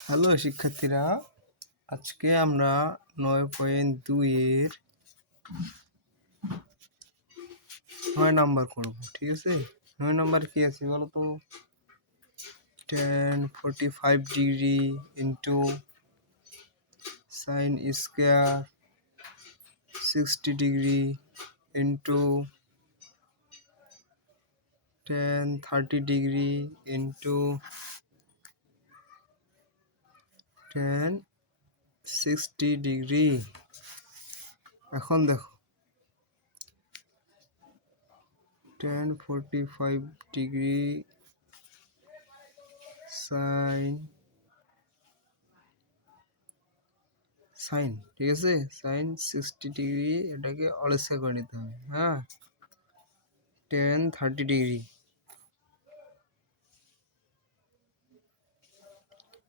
Hello শিক্ষার্থীরা, আজকে আমরা 9.2 এর 9 নাম্বার করব। ঠিক আছে, 9 নাম্বার কি আছে বলো তো? tan 45 degree into sin square 60 degree into tan 30 degree into tan 60 degree. এখন দেখো tan 45 ডিগ্রি সাইন, ঠিক আছে, সাইন 60 ডিগ্রি, এটাকে অলস্কার করে নিতে হবে। হ্যাঁ, tan 30 ডিগ্রি,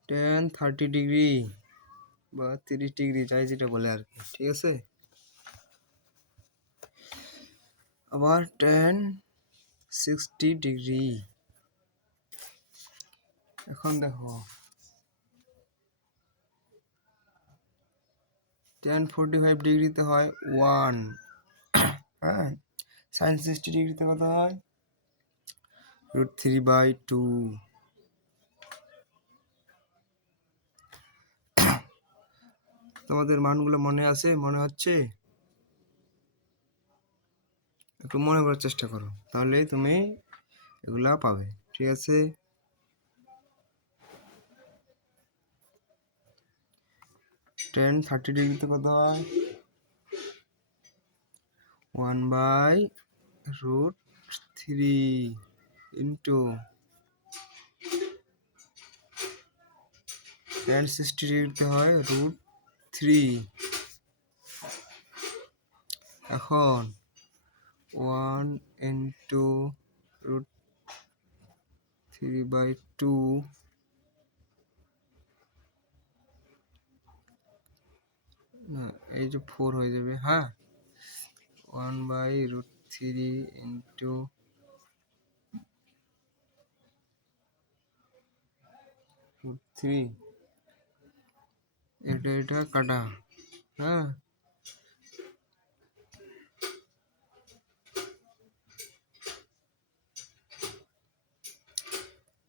tan 30 ডিগ্রি বা 30 ডিগ্রি, যাই যেটা বলে আর কি। ঠিক আছে, আবার tan 60 ডিগ্রি। এখন দেখো tan 45 ডিগ্রিতে হয় 1, হ্যাঁ, sin 60 ডিগ্রিতে কত হয়? √3/2। তোমাদের মানগুলো মনে আছে? মনে হচ্ছে? একটু মনে করার চেষ্টা করো, তাহলে তুমি এগুলা পাবে। ঠিক আছে, tan 30 ডিগ্রিতে কত হয়? 1/√3 ইন্টু tan 60 ডিগ্রিতে হয় √3। এখন 1 ইন্টু √3/2 না, এই যে 4 হয়ে যাবে। হ্যাঁ, 1/√3 ইন্টু √3, এটা কাটা। হ্যাঁ,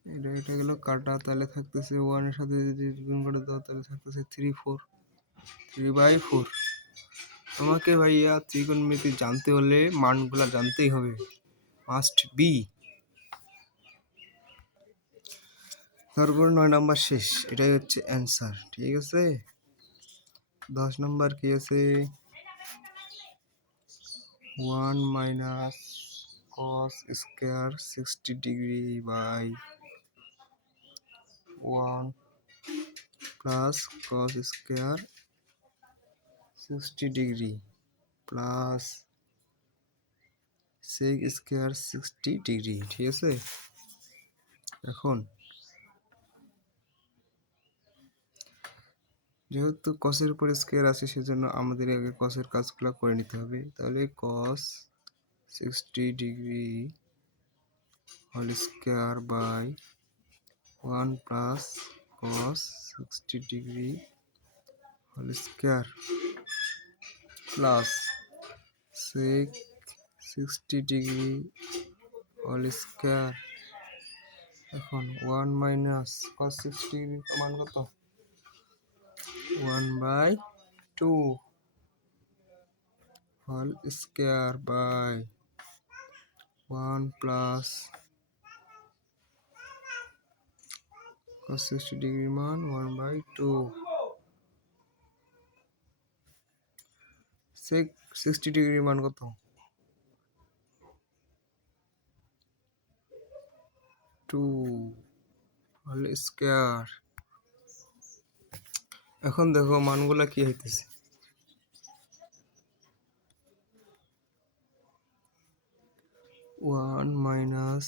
এটা গেল কাটা, তাহলে থাকতেছে 1 এর সাথে যদি গুণ করে দাও তাহলে থাকতেছে 3/4। তোমাকে ভাইয়া ত্রিকোণমিতি জানতে হলে মানগুলা জানতেই হবে, মাস্ট বি। তারপর 9 নাম্বার শেষ, এটাই হচ্ছে অ্যান্সার। ঠিক আছে, 10 নাম্বার কি আছে? 1 minus cos square 60 degree by 1 plus cos square 60 degree plus sec square 60 degree. ঠিক আছে, এখন যেহেতু কসের উপরে স্কয়ার আছে সেজন্য আমাদের আগে কসের কাজগুলো করে নিতে হবে। তাহলে cos 60 degree whole square by 1 plus cos 60 degree whole square plus sec 60 degree whole square. এখন 1 মাইনাস cos 60 ডিগ্রির মান কত? 1/2 whole square by 1 plus cos 60 ডিগ্রির মান 1/2। sec 60 ডিগ্রির মান কত? 2 হোল স্কয়ার। এখন দেখো মানগুলা কি হইতেছে। 1 মাইনাস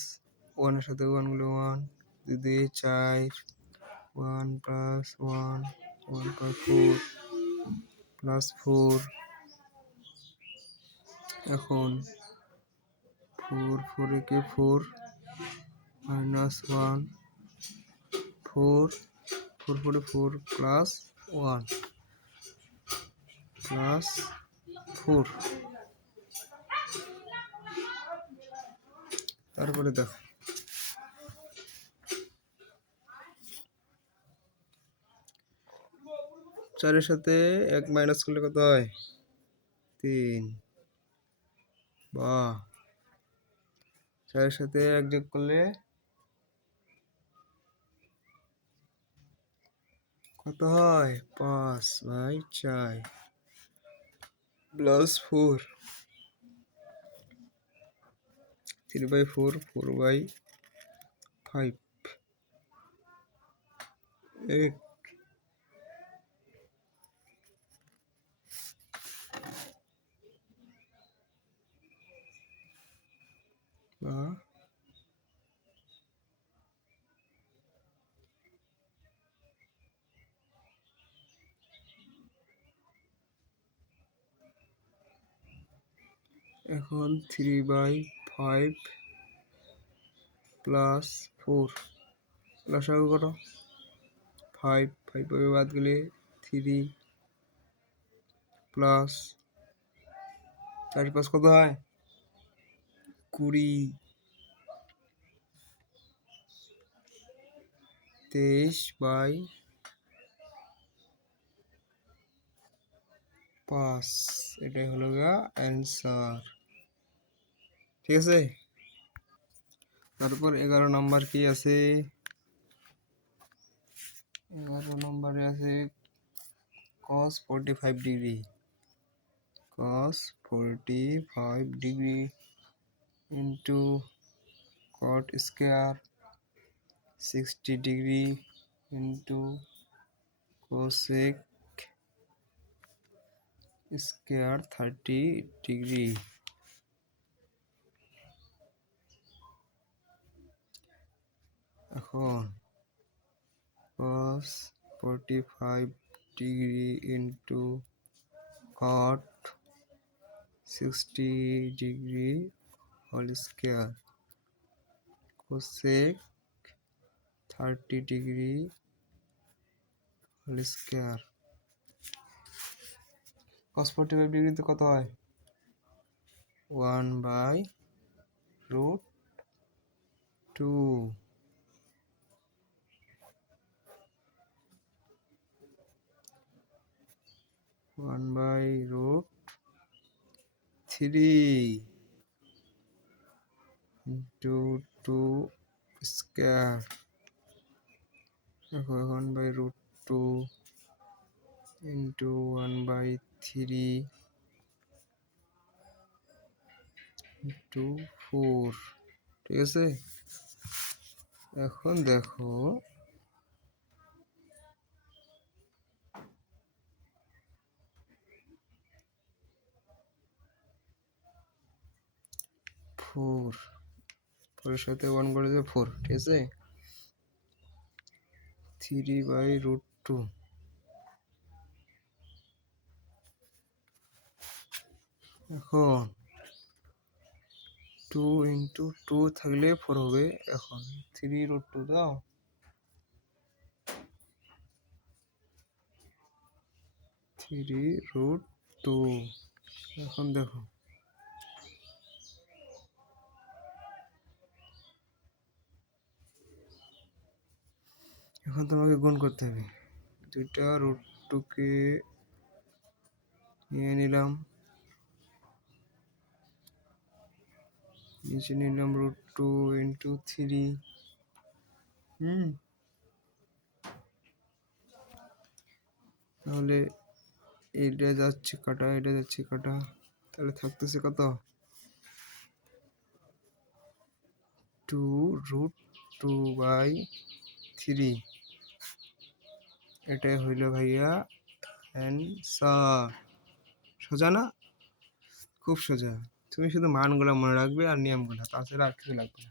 1 এর সাথে 1 গুলো 1, 2 2 4, 1 প্লাস 1 1 প্লাস 4 প্লাস 4। এখন 4 4 একে 4 মাইনাস 1 4 4 প্লাস 1 প্লাস 4। তারপরে দেখো 4 সাথে 1 মাইনাস করলে কত হয়? 3। বা 4 সাথে 1 যোগ করলে কত হয়? 5/4 প্লাস 4 3/4 4/5 1 বা এখন 3/5 প্লাস 4 লসাগু করো। 5 বাদ গেলে 3 প্লাস 4 5 কত হয়? 20। 23/5 এটাই হলো গা অ্যান্সার। ঠিক আছে। তারপর 11 নাম্বার কি আছে? 11 নম্বরে আছে cos 45 degree. cos 45 degree into cot square 60 degree into cosec square 30 degree. এখন cos 45 degree into cot 60 degree whole square cosec 30 degree whole square. cos 45 ডিগ্রিতে কত হয়? 1/√2 1/√3 ইন্টু 2 স্কয়ার। দেখো 1/√2 ইন্টু 1/3 ইন্টু 4। ঠিক আছে। এখন দেখো 4 4 এর সাথে 1 করে দেবে 4। ঠিক আছে। 3/√2 এখন 2 ইন্টু 2 থাকলে 4 হবে। এখন 3√2 দাও। 3√2 এখন দেখো এখন তোমাকে গুণ করতে হবে। দুইটা √2 কে নিয়ে নিলাম, নিচে নিলাম √2 ইন্টু 3। তাহলে এটা যাচ্ছে কাটা, এটা যাচ্ছে কাটা, তাহলে থাকতেছে কত? 2√2/3। এটাই হইল ভাইয়া অ্যান্সার। সোজা না? খুব সোজা। তুমি শুধু মানগুলো মনে রাখবে আর নিয়মগুলো, তাছাড়া আর কিছু লাগবে না।